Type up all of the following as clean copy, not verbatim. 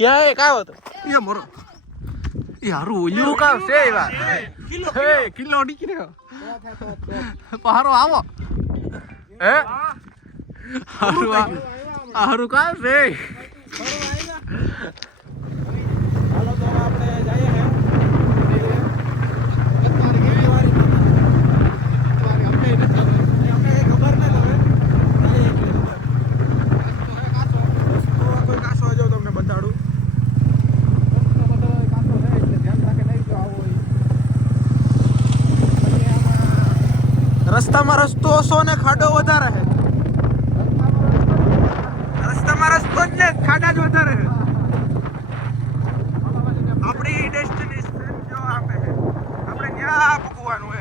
क्या है का होतो ये मोरो यार ओल्યું का છે એવા હે કિલો નીકળ્યો પહારો આવો હે હારું કા છે હાલો તો આપણે જઈએ હે રસ્તામાં રસ્તો ઓછો ને ખાડો વધારે છે રસ્તામાં રસ્તો જ ને ખાડા જ વધારે છે આપણી ડેસ્ટિનેશન જો આપે આપણે ત્યાં પૂગવાનું હે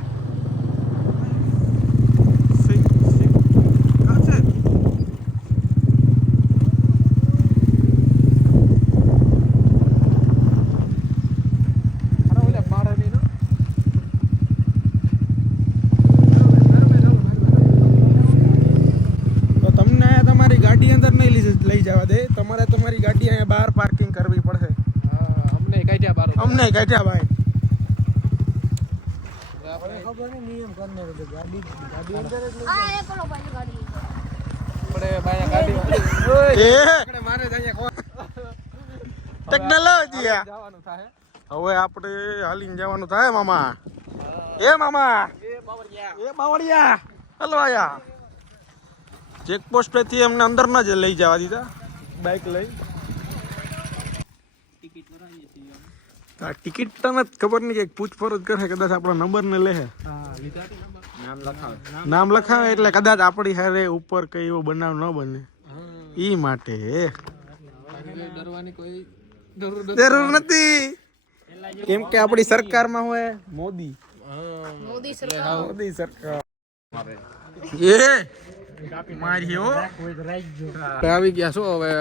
લઈ જવા દે તમારે તમારી ગાડી અહીંયા બહાર પાર્કિંગ કરવી પડશે અમને કાઢ્યા બાર અમને કાઢ્યા ભાઈ ખબર નહીં નિયમ કરને ગાડી અંદર જ આપણે મારે ટેકનોલોજી જવાનું થાય હવે આપણે હાલીને જવાનું થાય મામા એ બાવળિયા હલો આયા ચેકપોસ્ટ પરથી અમને અંદર ન જ લઈ જવા દીધા બાઇક લઈ ટિકિટ તો નથી ખબર નહીં કે પૂછપરછ કરે કદાચ આપણો નંબર ને લે નામ લખાવે એટલે કદાચ આપણી હારે ઉપર કઈ એવો બનાવ ન બને ઈ માટે ડરવાની કોઈ જરૂર નથી કેમ કે આપણી સરકારમાં હોય મોદી સરકાર એ મારી હો આવી ગયા શું હવે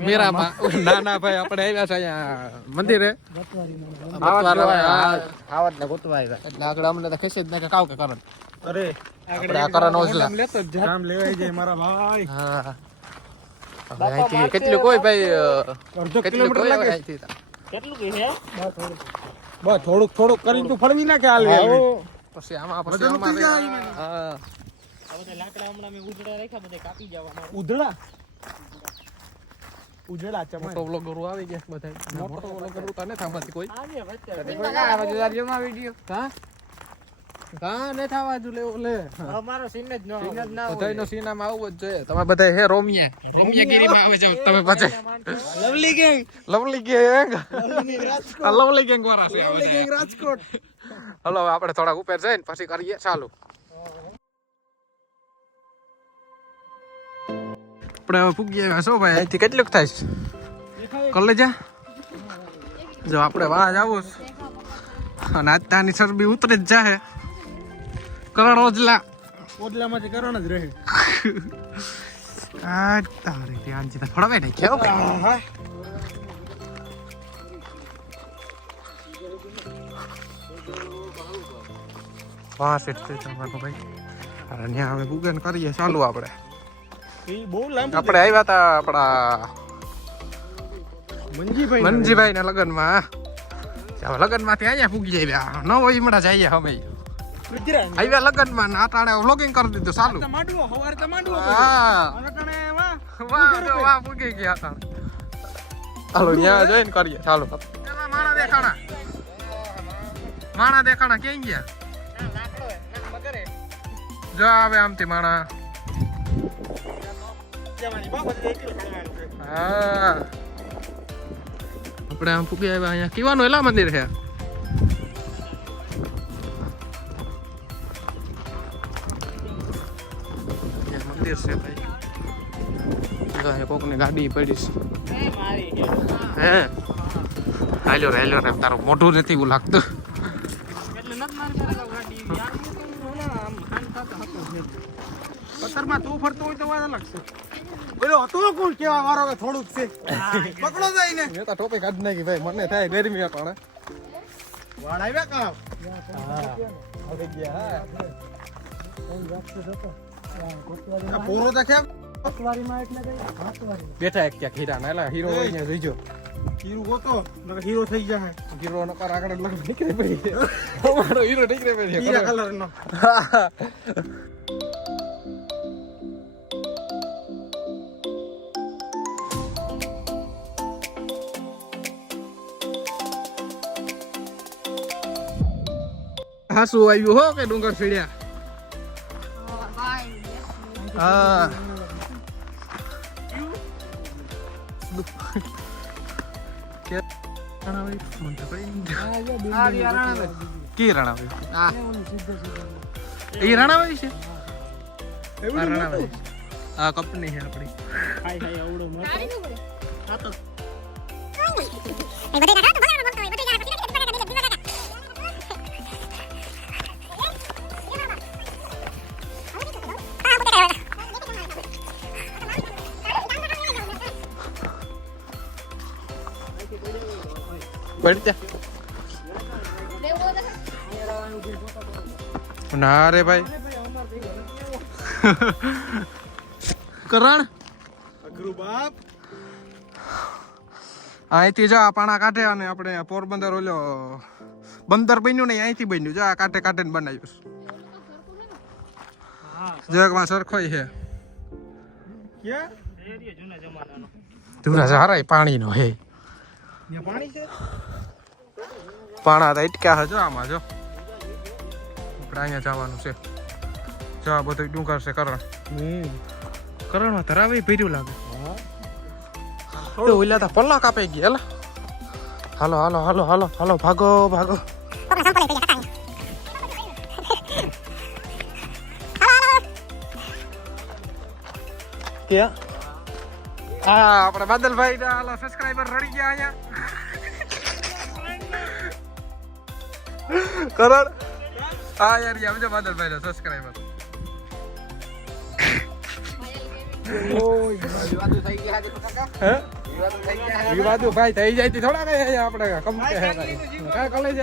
મેરા નાના ભાઈ આપણે આવ્યા છે અહીંયા મંદિરે એટલે આગળ અમને તો ખેંચી જ નાખે કાવ કે કરણ અરે આપણે આ કરણ ઓજલા નામ લેવાય જાય મારા ભાઈ હા અહીંથી કેટલું કોઈ ભાઈ અડધો કેટલું કિલોમીટર કોઈ લાગે અહીંથી કેટલું કે છે બસ થોડુંક કરીને તું ફળવી નાખે હાલ પછી આમાં પછી બધું અમારે થઈ જાય. હા બધા લાકડા હમણાં મેં ઉજળા રાખ્યા બધા કાપી જવાના ઉધડા ચમાય મોટો વ્લોગર આવી ગયા બધા મોટો વ્લોગર તો ને થાંભાથી કોઈ આજે વચ્ચે હા હા ને થાવા જો લે લે અમારો સીન જ ન ના બધાયનો સીનામાં આવું જ જોઈએ તમે બધા હે રોમિયાગીરીમાં આવે જાવ તમે પાછા લવલી ગેંગ લવલી ગેંગ વાળા છે આ બધા. રાજકોટ હલો હવે આપણે થોડાક ઉપર જઈને પછી કરીએ ચાલુ આપણે હવે પૂગી આવ્યા છો ભાઈ અહીંથી કેટલુંક થાય છે કલેજા જો આપણે વાહ આવું અને આજ તાની ચરબી ઉતરી જ જાહે કરણ ઓદલામાંથી કરણ જ રહે આ તારે ધ્યાન છે થોડા ભાઈ નાખ્યા હા વાહ સેટ છે તમારો ભાઈ અરે ત્યાં હવે ગુગન કરીએ ચાલુ આપણે એ બહુ લાંબુ આપણે આવ્યા હતા આપણા મંજીભાઈ ના લગ્નમાં લગ્નમાંથી અહીંયા પૂગી આવ્યા નવો ઈમડા જઈએ અમે આવ્યા લગ્નમાં આટાણે વ્લોગિંગ કરી દીધું ચાલુ માંડવો હવારે તો માંડવો હા અટાણે વાહ વાહ પૂગી ગયા હતા હાલો ત્યાં જઈને કરીએ ચાલો માણા દેખાણા ક્યાં ગયા જો આવે આમથી માણા હા આપણે આમ પૂગી આવ્યા અહીંયા કીવાનું એલા મંદિર છે મંદિર છે ભાઈ કોકની ગાડી પડી છે હે હાલ્યો રે તારું મોઢું નથી એવું લાગતું પથ્થરમાં તું ફરતો હોય તો વાત અલગ છે બોલો હતો કોણ કેવા વારો કે થોડુંક છે પકડો જાય ને મેં તો ટોપી કાઢી નાખી ભાઈ મને થાય ગરમી અટાણે વાળ આવ્યા કામ હવે ગયા પૂરો તો કેમ બેઠા એક ક્યાંક હીરા ના હીરો અહીંયા જોઈજો હીરો ગોતો નકર હીરો થઈ જાય હીરો નો કર આગળ લગ નીકળે પડી અમારો હીરો નીકળે પડી પીળા કલર નો હા શું આવ્યું હો કે ડુંગર ચડ્યા હા કી રણાભાઈ એ રણાભાઈ છે આ કંપની છે આપણી બેઠ ના રે ભાઈ કરણ બાપ અહીંથી જા પાણા કાઢે અને આપણે પોરબંદર ઓલો બંદર બન્યું ને અહીંથી બન્યું જા કાંઠે કાંઠે ને બનાવ્યું જગમાં સરખોય છે જૂના સારા પાણીનો હે પાણી છે પાણા તો ઇટક્યા છે જો આમાં જો આપણે અહીંયા જવાનું છે જો આ બધું ડુંગર છે કરણમાં તરાવે ભર્યું લાગે ઓલા તો પલ્લા કાપી ગયા હાલો હાલો હાલો હાલો હાલો ભાગો ભાગો ક્યાં હા આપણે બાદલભાઈ ના હાલો સબસ્ક્રાઇબર રડી ગયા અહીંયા કરણ હા યાર સમજો બાદલભાઈ નો સબસ્ક્રાઇબર વિવાદો ભાઈ થઈ જાય થોડા કઈ આપણે કંપની કઈ કોલેજ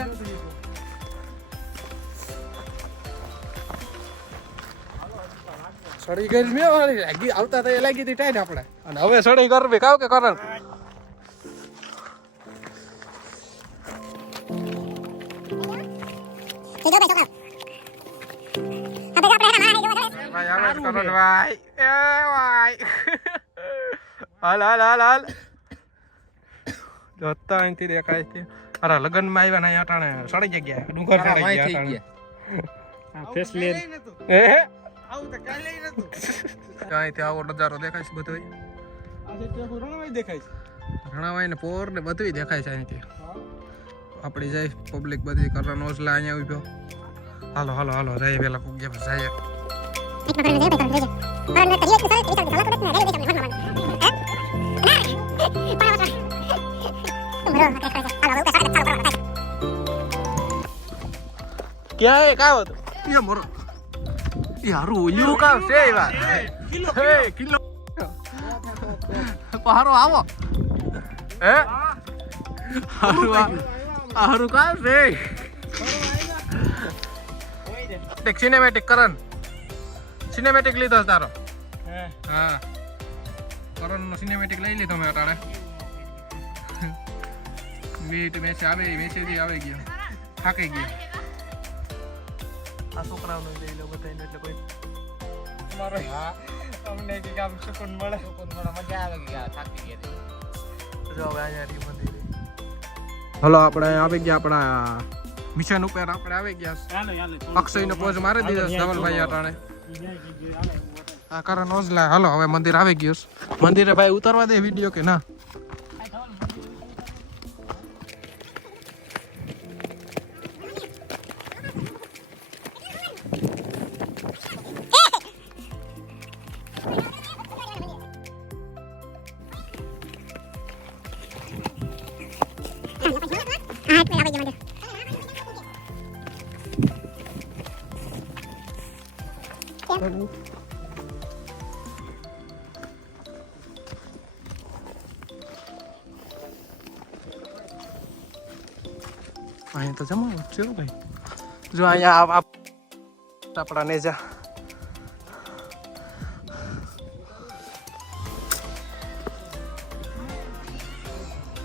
સડી ગરમી વાળી આવતા તો એ લાગી હતી ટાઈટ આપણે અને હવે સડી ગરમી કાવ કે કરણ ભાઈ આવે કરણ ભાઈ એ ભાઈ હાલ હાલ હાલ હાલ જોતા અહીંથી દેખાય છે અરે લગનમાં આવ્યા ને અટાણે સડી ગયા ડુંગર સડી ગયા ફેસ લે હે આવું તો કાલે નતું અહીંથી આવો નજારો દેખાય છે બધો આજે તો રણવાઈ દેખાય છે રણાવાઈ ને પોર ને બધું દેખાય છે અહીંથી આપણી જાય પબ્લિક બધી કરણ ઓસલા અહીંયા ઉભ્યો હાલો હાલો હાલો રે પેલા પૂગ્યા જાય ક્યાં હે કાવ તો એ મોરો યાર ઓલ્યું કાવ છે યાર હે કિલો પહારો આવો હે હારું કાવ છે એક સિનેમેટિક કરણ સિનેમેટિક લીધો તારો હા કરણ નો સિનેમેટિક લઈ લીધો મેં અટાણે મીટ મેચ આવે મેસેજ આવે ગયો થાકી ગયો આ છોકરાઓને લઈ લો બધાને એટલે કોઈ મારો અમને કે કામ સુકૂન મળે મજા આવે કે થાકી ગયા જો હવે અહીંયા મંદિર હલો આપણે આવી ગયા આપણા મિશન ઉપર આપણે આવી ગયા અક્ષયનો પોઝ મારી દીધો ધવલભાઈ અટાણે આ કરણ ઓઝલા હાલો હવે મંદિર આવી ગયું મંદિરે ભાઈ ઉતારવા દે વિડિયો કે ના અહીં તો જમા છે ભાઈ જો અહીંયા આપણા નેજા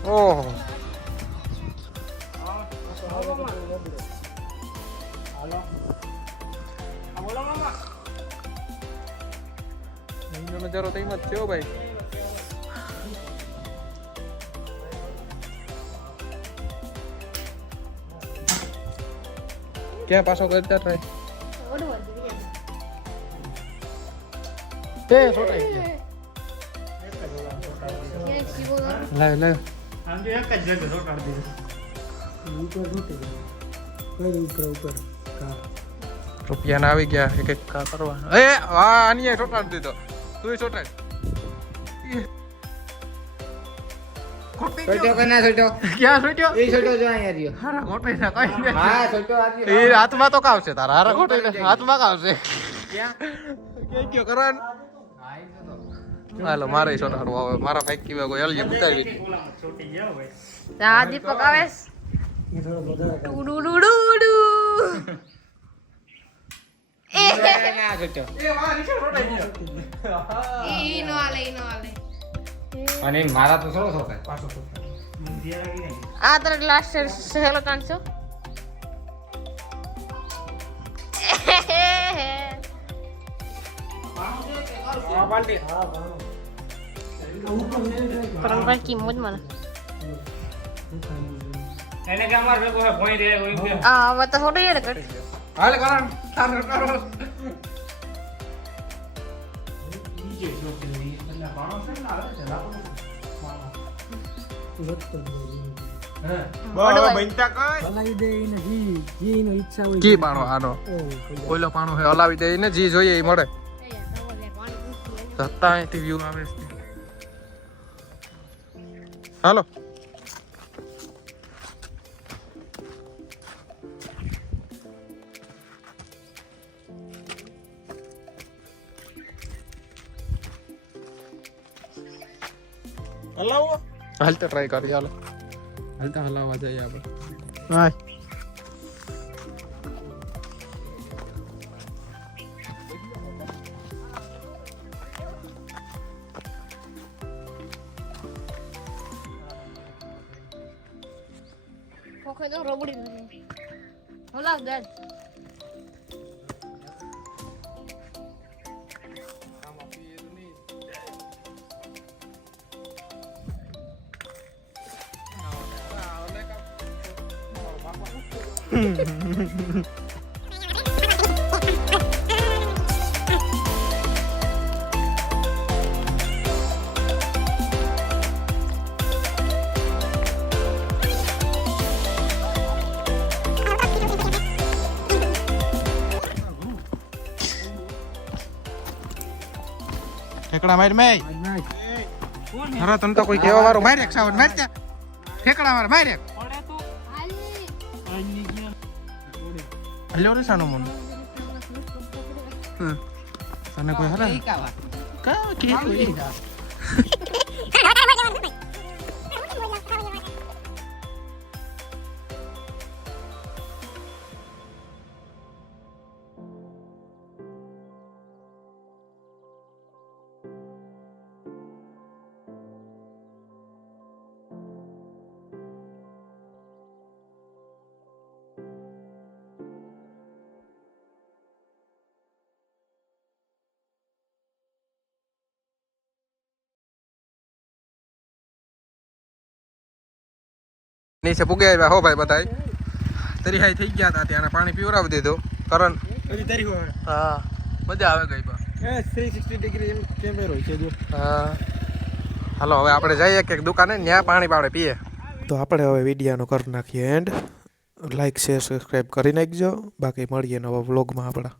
ઓહો એનો નજારો તો એમ જ થયો ભાઈ. ક્યાં પાછો કરતા ટ્રાય તે છોટાઈ ગયા. લાવ લાવ આમ તો એક જ જગ્યાએ રોટાડી દીધું. રૂપિયા ના આવી ગયા એક એક કા કરવા. એ વાહ આની છોટાડી દીધો. તું છોટાડ. છોટો કના છોટો ક્યાં છોટ્યો? એ છોટો જો અહીંયા રહ્યો. હારા ગોટાઈ ના કઈ નહીં. હા છોટો આ રહ્યો. એ હાથમાં તો કાવશે તારા. હારા ગોટાઈ હાથમાં કાવશે. ક્યાં ક્યાં કયો કરવાનું? હાલો મારે છોટાડવો હવે. મારા ભાઈ કેવા કોઈ હલજી બતાવી. છોટી ગયા ભાઈ. જા દીપક આવેસ ડુડુડુડુ આ છોટો ઈ નો આલે અને મારા તો થોડો થાય. આ તારે લાસ્ટ સહેલો કાંચો પરમ કિંમત મને એને કે અમાર ભેગો હે ભોઈ રે હોય કે આ હવે તો છોડી રે કર હાલ કરણ તાર કરો. કી પાણો આનો ઓલો પાણો હે હલાવી દે ને જી જોઈએ એ મળે. સત્તા અહીંથી વ્યૂ આવે છે. હાલો હલાવો હાલતા ટ્રાય કરી હાલો. હાલતા હલાવવા જઈએ આપણે. હાય કોકે તો રોબડી નથી હોલા દે ઠેકડા માર મેય. અરે તને તો કોઈ કેવા વાળો માર એક સાવન માર ત્યાં. ઠેકડા માર માર એક. હલ્યો રે સાનો મન. તને કોઈ હરા કા કે કોઈ નીચે પૂગે આવ્યા હો ભાઈ બધાય. તરીહાઈ થઈ ગયા હતા ત્યાં પાણી પીવરાવી દીધું કરણ. હા મજા આવે ગઈ બા. 360 ડિગ્રી એમ કેમેરો છે જો. હા હાલો હવે આપણે જઈએ કે દુકાને ત્યાં પાણી પાવડે પીએ. તો આપણે હવે વિડીયોનો કરી નાખીએ એન્ડ. લાઈક શેર સબસ્ક્રાઈબ કરી નાખજો. બાકી મળીએ નવા વ્લોગમાં આપણા.